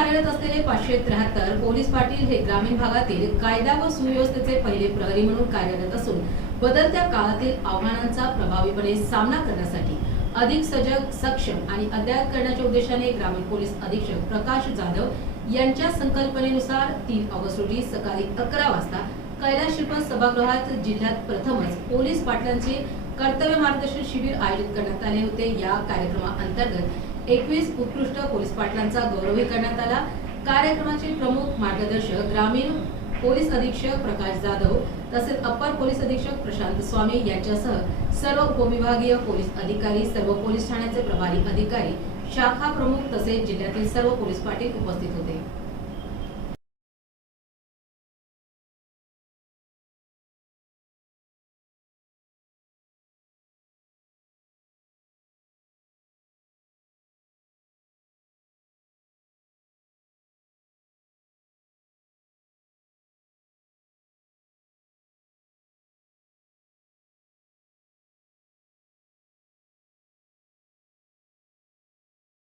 कार्यरत असलेले 573 पोलीस पाटील हे ग्रामीण भागातील कायदा व सुव्यवस्थेचे पहिले प्रहरी म्हणून कार्यरत असून बदलत्या काळातील आव्हानांचा प्रभावीपणे सामना करण्यासाठी अधिक सजग, सक्षम आणि अद्ययावत करण्याच्या उद्देशाने ग्रामीण पोलीस अधीक्षक प्रकाश जाधव यांच्या संकल्पनेनुसार 3 ऑगस्ट रोजी सकाळी 11 वाजता कैलास शिल्प सभागृहात जिल्ह्यात प्रथमच पोलीस पाटलांचे कर्तव्य मार्गदर्शन शिबिर आयोजित करण्यात आले होते। या कार्यक्रमाअंतर्गत 21 उत्कृष्ट पोलीस पाटलांचा गौरवही करण्यात आला। कार्यक्रमाचे प्रमुख मार्गदर्शक ग्रामीण पोलीस अधीक्षक प्रकाश जाधव तसेच अप्पर पोलीस अधीक्षक प्रशांत स्वामी यांच्यासह सर्व उपविभागीय पोलीस अधिकारी, सर्व पोलीस ठाण्याचे प्रभारी अधिकारी, शाखा प्रमुख तसेच जिल्ह्यातील सर्व पोलीस पाटील उपस्थित होते।